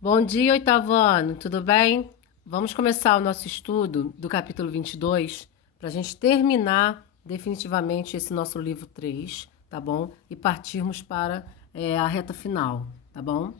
Bom dia, oitavo ano, tudo bem? Vamos começar o nosso estudo do capítulo 22 para a gente terminar definitivamente esse nosso livro 3, tá bom? E partirmos para a reta final, tá bom?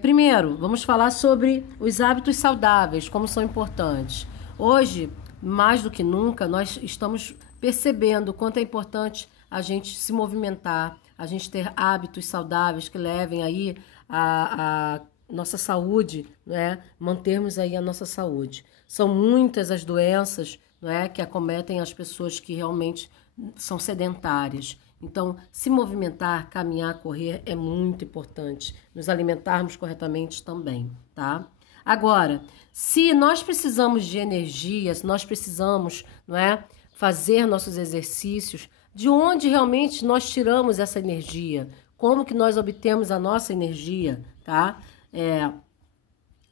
Primeiro, vamos falar sobre os hábitos saudáveis, como são importantes. Hoje, mais do que nunca, nós estamos percebendo o quanto é importante a gente se movimentar, a gente ter hábitos saudáveis que levem aí a nossa saúde, né? Mantermos aí a nossa saúde. São muitas as doenças, não é, que acometem as pessoas que realmente são sedentárias. Então, se movimentar, caminhar, correr é muito importante. Nos alimentarmos corretamente também, tá? Agora, se nós precisamos de energia, se nós precisamos, não é, fazer nossos exercícios, de onde realmente nós tiramos essa energia? Como que nós obtemos a nossa energia, tá?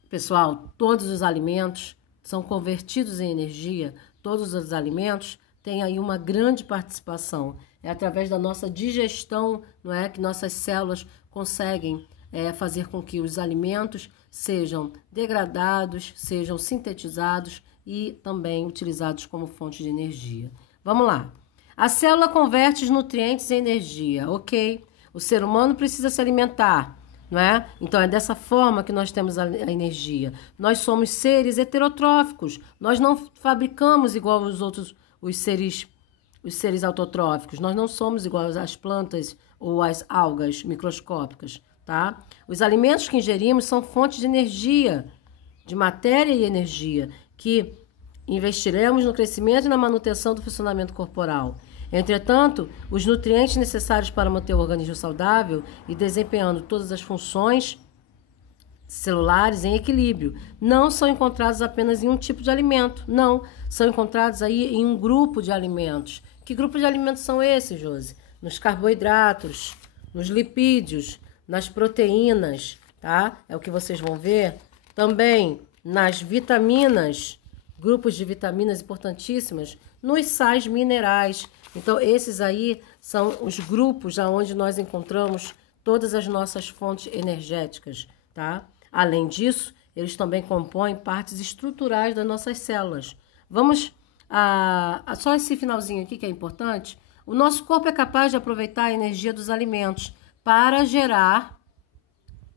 Pessoal, todos os alimentos são convertidos em energia, todos os alimentos têm aí uma grande participação. É através da nossa digestão, não é, que nossas células conseguem fazer com que os alimentos sejam degradados, sejam sintetizados e também utilizados como fonte de energia. Vamos lá. A célula converte os nutrientes em energia, ok? O ser humano precisa se alimentar, não é? Então é dessa forma que nós temos a energia. Nós somos seres heterotróficos. Nós não fabricamos igual os seres autotróficos. Nós não somos igual às plantas ou às algas microscópicas, tá? Os alimentos que ingerimos são fontes de energia, de matéria e energia, que investiremos no crescimento e na manutenção do funcionamento corporal. Entretanto, os nutrientes necessários para manter o organismo saudável e desempenhando todas as funções celulares em equilíbrio não são encontrados apenas em um tipo de alimento, não, são encontrados aí em um grupo de alimentos. Que grupo de alimentos são esses, Josi? Nos carboidratos, nos lipídios, nas proteínas, tá? É o que vocês vão ver. Também nas vitaminas, grupos de vitaminas importantíssimas, nos sais minerais. Então, esses aí são os grupos onde nós encontramos todas as nossas fontes energéticas, tá? Além disso, eles também compõem partes estruturais das nossas células. Vamos só esse finalzinho aqui que é importante. O nosso corpo é capaz de aproveitar a energia dos alimentos para gerar...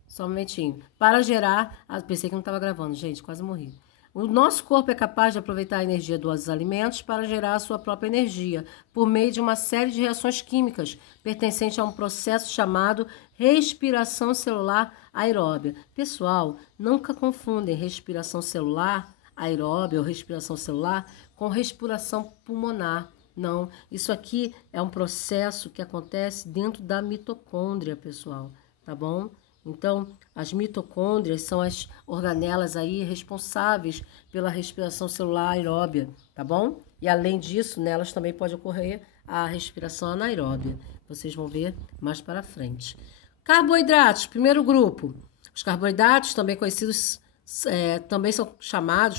Só um momentinho. Para gerar... pensei que não estava gravando, gente, quase morri. O nosso corpo é capaz de aproveitar a energia dos alimentos para gerar a sua própria energia, por meio de uma série de reações químicas, pertencente a um processo chamado respiração celular aeróbia. Pessoal, nunca confundem respiração celular aeróbia ou respiração celular com respiração pulmonar. Não, isso aqui é um processo que acontece dentro da mitocôndria, pessoal, tá bom? Então, as mitocôndrias são as organelas aí responsáveis pela respiração celular aeróbia, tá bom? E além disso, nelas também pode ocorrer a respiração anaeróbia. Vocês vão ver mais para frente. Carboidratos, primeiro grupo. Os carboidratos, também conhecidos, também são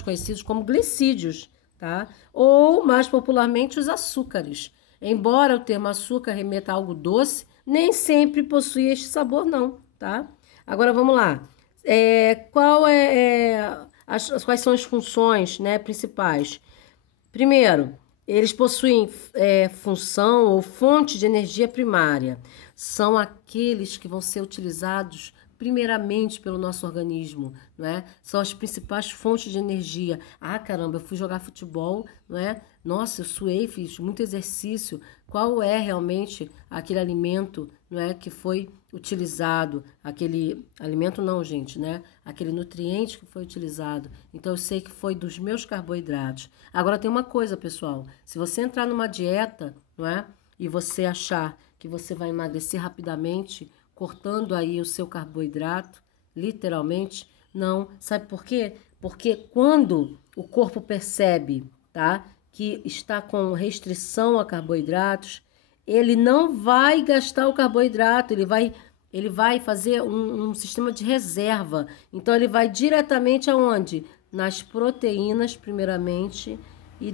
conhecidos como glicídios, tá? Ou, mais popularmente, os açúcares. Embora o termo açúcar remeta a algo doce, nem sempre possui este sabor, não. Tá? Agora vamos lá. Quais são as funções, né, principais? Primeiro, eles possuem função ou fonte de energia primária. São aqueles que vão ser utilizados primeiramente pelo nosso organismo, não é? São as principais fontes de energia. Ah, caramba, eu fui jogar futebol, não é? Nossa, eu suei, fiz muito exercício. Qual é realmente aquele alimento, não é, que foi utilizado? Aquele alimento não, gente, né? Aquele nutriente que foi utilizado. Então eu sei que foi dos meus carboidratos. Agora tem uma coisa, pessoal. Se você entrar numa dieta, não é? E você achar que você vai emagrecer rapidamente, cortando aí o seu carboidrato, literalmente, não. Sabe por quê? Porque quando o corpo percebe, tá, que está com restrição a carboidratos, ele não vai gastar o carboidrato, ele vai fazer um sistema de reserva. Então, ele vai diretamente aonde? Nas proteínas, primeiramente, e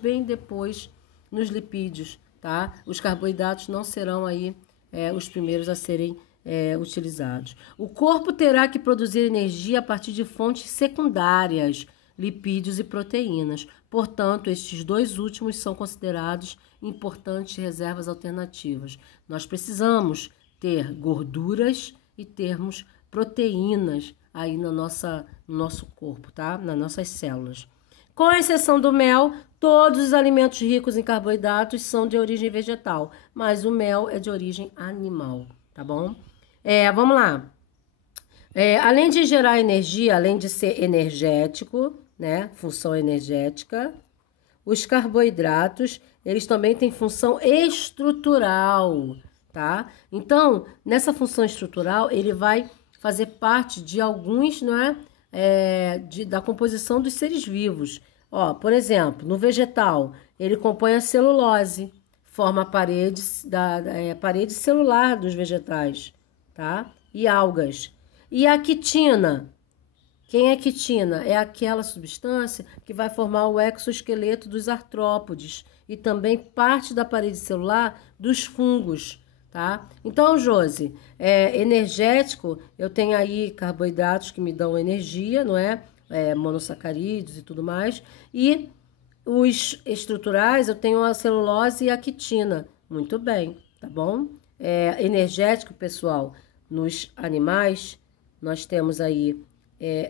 bem depois, nos lipídios, tá? Os carboidratos não serão aí os primeiros a serem utilizados. O corpo terá que produzir energia a partir de fontes secundárias, lipídios e proteínas. Portanto, estes dois últimos são considerados importantes reservas alternativas. Nós precisamos ter gorduras e termos proteínas aí no nosso corpo, tá? Nas nossas células. Com exceção do mel, todos os alimentos ricos em carboidratos são de origem vegetal, mas o mel é de origem animal, tá bom? Vamos lá. Além de gerar energia, além de ser energético, né? Função energética, os carboidratos, eles também têm função estrutural, tá? Então, nessa função estrutural, ele vai fazer parte de alguns, não é? Da composição dos seres vivos. Ó, por exemplo, no vegetal, ele compõe a celulose, forma a parede celular dos vegetais, tá? E algas. E a quitina? Quem é quitina? É aquela substância que vai formar o exoesqueleto dos artrópodes e também parte da parede celular dos fungos, tá? Então, Josi, energético, eu tenho aí carboidratos que me dão energia, não é? Monossacarídeos e tudo mais. E os estruturais, eu tenho a celulose e a quitina. Muito bem, tá bom? Energético, pessoal, nos animais, nós temos aí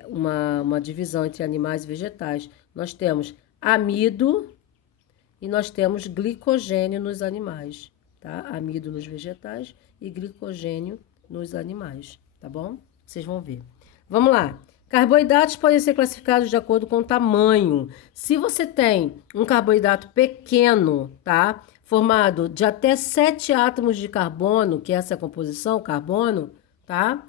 uma divisão entre animais e vegetais. Nós temos amido e nós temos glicogênio nos animais, tá? Amido nos vegetais e glicogênio nos animais, tá bom? Vocês vão ver. Vamos lá. Carboidratos podem ser classificados de acordo com o tamanho. Se você tem um carboidrato pequeno, tá? Formado de até 7 átomos de carbono, que essa é a composição, carbono, tá?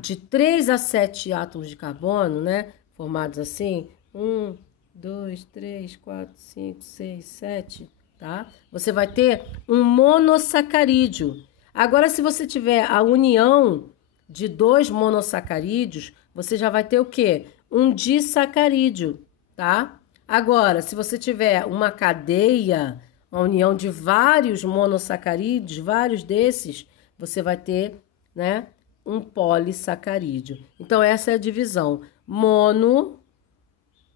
De 3 a 7 átomos de carbono, né? Formados assim, 1, 2, 3, 4, 5, 6, 7, tá? Você vai ter um monossacarídeo. Agora, se você tiver a união de 2 monossacarídeos, você já vai ter o quê? Um disacarídeo, tá? Agora, se você tiver uma cadeia, uma união de vários monossacarídeos, vários desses, você vai ter, né, um polissacarídeo. Então, essa é a divisão. Mono,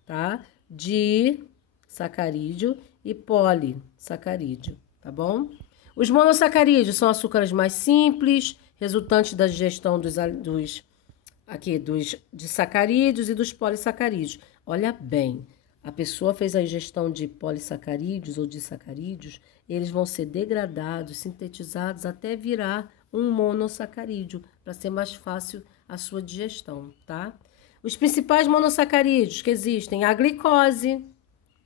tá? Disacarídeo e polissacarídeo, tá bom? Os monossacarídeos são açúcares mais simples, resultantes da digestão dos disacarídeos e dos polissacarídeos. Olha bem, a pessoa fez a ingestão de polissacarídeos ou disacarídeos, eles vão ser degradados, sintetizados até virar um monossacarídeo, para ser mais fácil a sua digestão, tá? Os principais monossacarídeos que existem, a glicose,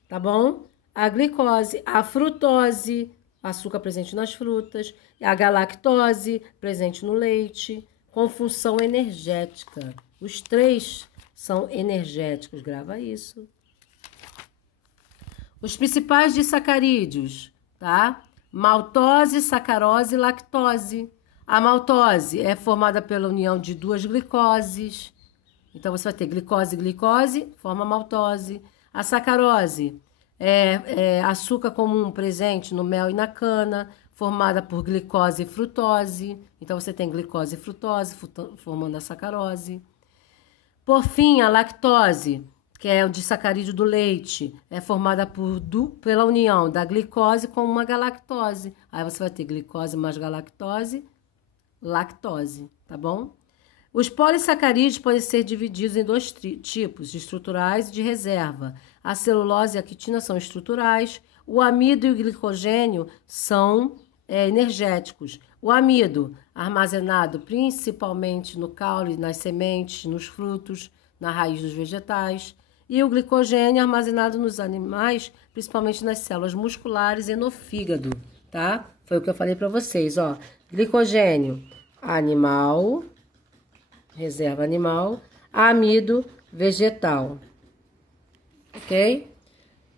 tá bom? A glicose, a frutose, açúcar presente nas frutas, a galactose, presente no leite, com função energética. Os 3 são energéticos, grava isso. Os principais disacarídeos, tá? Maltose, sacarose e lactose. A maltose é formada pela união de 2 glicoses. Então, você vai ter glicose e glicose, forma maltose. A sacarose é açúcar comum presente no mel e na cana, formada por glicose e frutose. Então, você tem glicose e frutose, formando a sacarose. Por fim, a lactose, que é o disacarídeo do leite, é formada pela união da glicose com uma galactose. Aí, você vai ter glicose mais galactose, lactose, tá bom? Os polissacarídeos podem ser divididos em 2 tipos, de estruturais e de reserva. A celulose e a quitina são estruturais, o amido e o glicogênio são energéticos. O amido, armazenado principalmente no caule, nas sementes, nos frutos, na raiz dos vegetais, e o glicogênio, armazenado nos animais, principalmente nas células musculares e no fígado, tá? Foi o que eu falei para vocês, ó. Glicogênio, animal, reserva animal, amido, vegetal. Ok?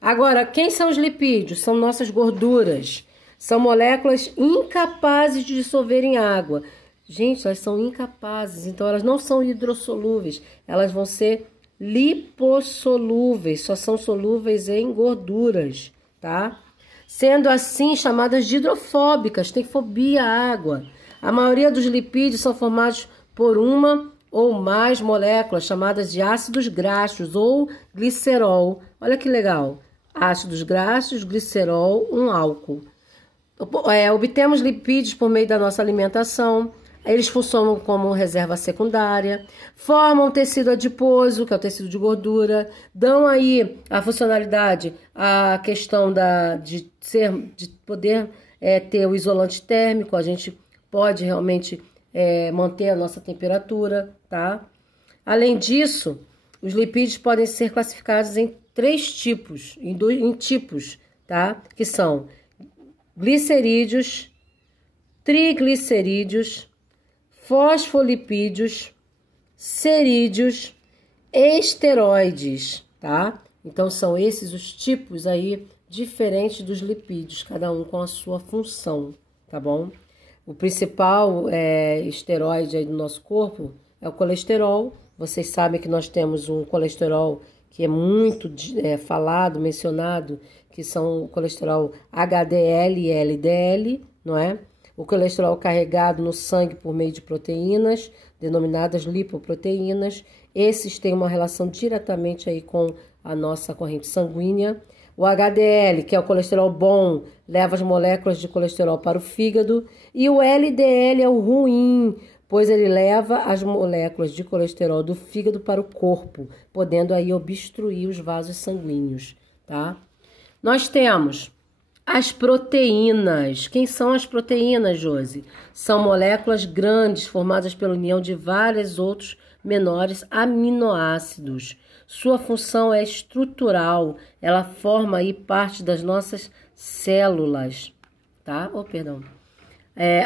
Agora, quem são os lipídios? São nossas gorduras. São moléculas incapazes de dissolver em água. Gente, elas são incapazes, então elas não são hidrossolúveis. Elas vão ser lipossolúveis, só são solúveis em gorduras, tá? Sendo assim chamadas de hidrofóbicas, tem fobia à água. A maioria dos lipídios são formados por uma ou mais moléculas chamadas de ácidos graxos ou glicerol. Olha que legal. Ácidos graxos, glicerol, um álcool. Obtemos lipídios por meio da nossa alimentação. Eles funcionam como reserva secundária, formam tecido adiposo, que é o tecido de gordura, dão aí a funcionalidade, a questão de poder ter o isolante térmico. A gente pode realmente manter a nossa temperatura, tá? Além disso, os lipídios podem ser classificados em três tipos, em tipos, tá? Que são glicerídeos, triglicerídeos, fosfolipídios, cerídeos, esteroides, tá? Então, são esses os tipos aí diferentes dos lipídios, cada um com a sua função, tá bom? O principal esteroide aí do nosso corpo é o colesterol. Vocês sabem que nós temos um colesterol que é muito falado, mencionado, que são o colesterol HDL e LDL, não é? O colesterol carregado no sangue por meio de proteínas, denominadas lipoproteínas. Esses têm uma relação diretamente aí com a nossa corrente sanguínea. O HDL, que é o colesterol bom, leva as moléculas de colesterol para o fígado. E o LDL é o ruim, pois ele leva as moléculas de colesterol do fígado para o corpo, podendo aí obstruir os vasos sanguíneos, tá? Nós temos as proteínas. Quem são as proteínas, Josi? São moléculas grandes formadas pela união de vários outros menores aminoácidos. Sua função é estrutural. Ela forma aí parte das nossas células, tá?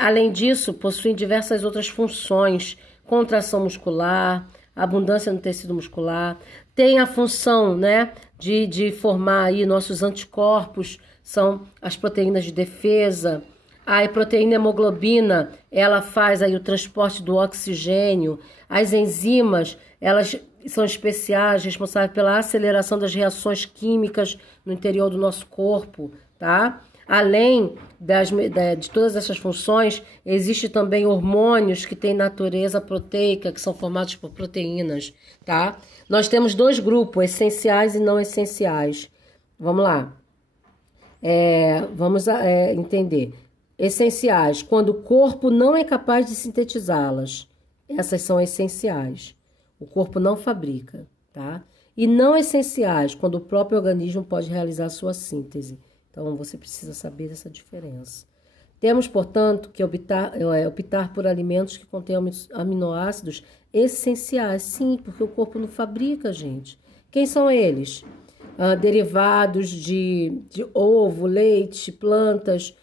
Além disso, possuem diversas outras funções. Contração muscular, abundância no tecido muscular. Tem a função, né, de formar aí nossos anticorpos. São as proteínas de defesa. A proteína hemoglobina, ela faz aí o transporte do oxigênio. As enzimas, elas são especiais, responsáveis pela aceleração das reações químicas no interior do nosso corpo, tá? Além de todas essas funções, existem também hormônios que têm natureza proteica, que são formados por proteínas, tá? Nós temos dois grupos, essenciais e não essenciais. Vamos lá. Vamos entender. Essenciais, quando o corpo não é capaz de sintetizá-las. Essas são essenciais. O corpo não fabrica, tá? E não essenciais, quando o próprio organismo pode realizar sua síntese. Então, você precisa saber dessa diferença. Temos, portanto, que optar por alimentos que contêm aminoácidos essenciais. Sim, porque o corpo não fabrica, gente. Quem são eles? Derivados de ovo, leite, plantas,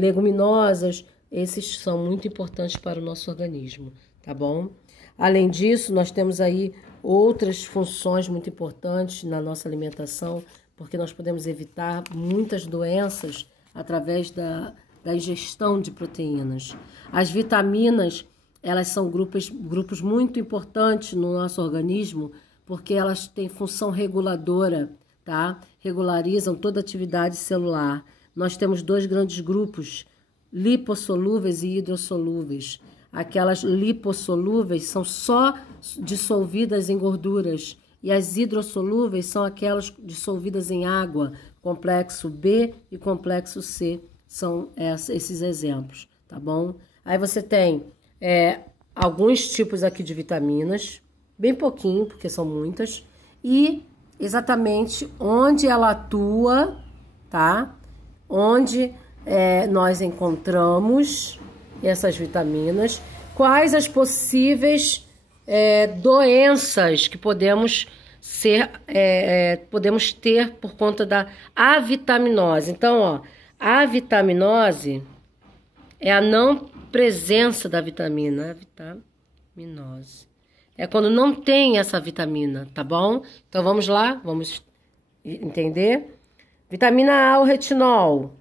leguminosas. Esses são muito importantes para o nosso organismo, tá bom? Além disso, nós temos aí outras funções muito importantes na nossa alimentação, porque nós podemos evitar muitas doenças através da ingestão de proteínas. As vitaminas, elas são grupos muito importantes no nosso organismo, porque elas têm função reguladora, tá? Regularizam toda a atividade celular. Nós temos dois grandes grupos, lipossolúveis e hidrossolúveis. Aquelas lipossolúveis são só dissolvidas em gorduras e as hidrossolúveis são aquelas dissolvidas em água, complexo B e complexo C, são esses exemplos, tá bom? Aí você tem alguns tipos aqui de vitaminas, bem pouquinho, porque são muitas, e exatamente onde ela atua, tá? Onde nós encontramos essas vitaminas, quais as possíveis doenças que podemos ter por conta da avitaminose. Então, ó, a avitaminose é a não presença da vitamina, avitaminose. É quando não tem essa vitamina, tá bom? Então, vamos lá, vamos entender. Vitamina A, o retinol.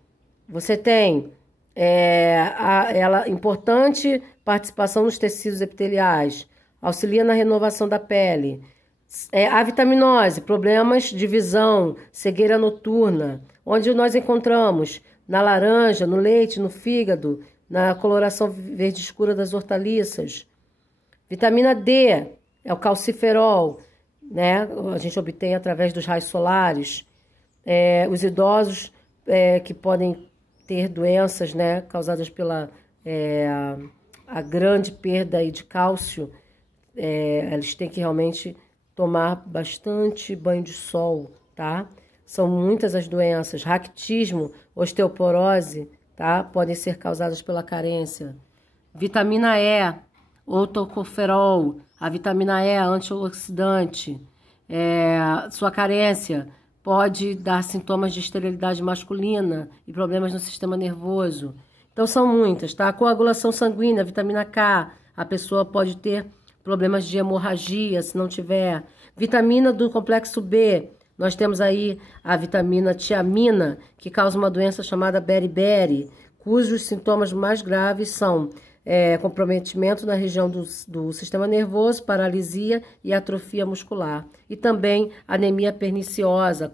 Você tem importante participação nos tecidos epiteliais, auxilia na renovação da pele. A vitaminose, problemas de visão, cegueira noturna. Onde nós encontramos? Na laranja, no leite, no fígado, na coloração verde escura das hortaliças. Vitamina D é o calciferol, né? A gente obtém através dos raios solares. Os idosos que podem ter doenças, né, causadas pela a grande perda aí de cálcio, eles têm que realmente tomar bastante banho de sol, tá? São muitas as doenças, raquitismo, osteoporose, tá? Podem ser causadas pela carência. Vitamina E, ou tocoferol, a vitamina E antioxidante, sua carência pode dar sintomas de esterilidade masculina e problemas no sistema nervoso. Então são muitas, tá? Coagulação sanguínea, vitamina K, a pessoa pode ter problemas de hemorragia se não tiver. Vitamina do complexo B, nós temos aí a vitamina tiamina, que causa uma doença chamada beriberi, cujos sintomas mais graves são comprometimento na região do sistema nervoso, paralisia e atrofia muscular. E também anemia perniciosa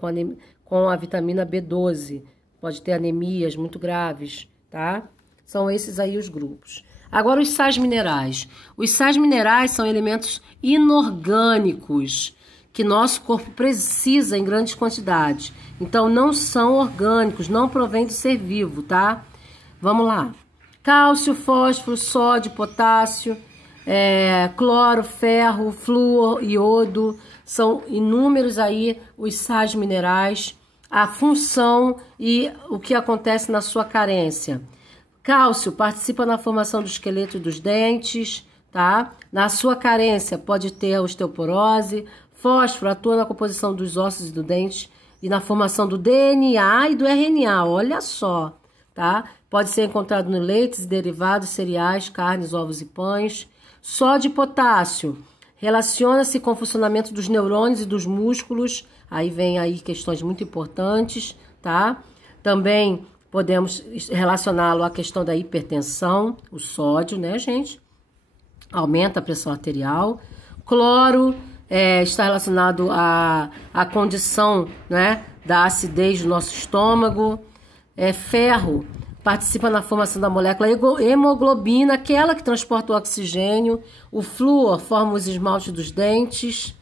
com a vitamina B12. Pode ter anemias muito graves, tá? São esses aí os grupos. Agora os sais minerais. Os sais minerais são elementos inorgânicos que nosso corpo precisa em grandes quantidades. Então não são orgânicos, não provém do ser vivo, tá? Vamos lá. Cálcio, fósforo, sódio, potássio, cloro, ferro, flúor, iodo, são inúmeros aí os sais minerais, a função e o que acontece na sua carência. Cálcio participa na formação do esqueleto dos dentes, tá? Na sua carência pode ter osteoporose. Fósforo atua na composição dos ossos e do dente e na formação do DNA e do RNA, olha só, tá? Pode ser encontrado no leites, derivados, cereais, carnes, ovos e pães. Sódio e potássio relaciona-se com o funcionamento dos neurônios e dos músculos. Aí vem aí questões muito importantes, tá? Também podemos relacioná-lo à questão da hipertensão, o sódio, né, gente? Aumenta a pressão arterial. Cloro está relacionado à condição, né, da acidez do nosso estômago. Ferro participa na formação da molécula hemoglobina, aquela que transporta o oxigênio. O flúor forma os esmaltes dos dentes.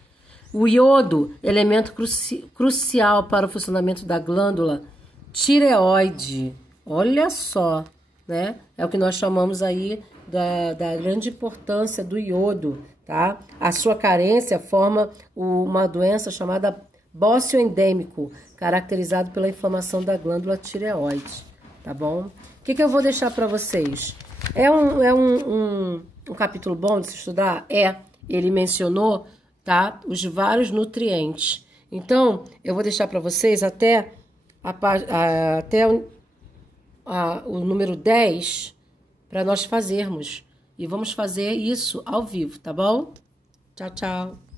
O iodo, elemento crucial para o funcionamento da glândula tireoide. Olha só, né? É o que nós chamamos aí da grande importância do iodo, tá? A sua carência forma uma doença chamada bócio endêmico, caracterizado pela inflamação da glândula tireoide, tá bom? O que eu vou deixar para vocês? É um capítulo bom de se estudar? Ele mencionou, tá, os vários nutrientes. Então, eu vou deixar para vocês até o número 10 para nós fazermos. E vamos fazer isso ao vivo, tá bom? Tchau, tchau.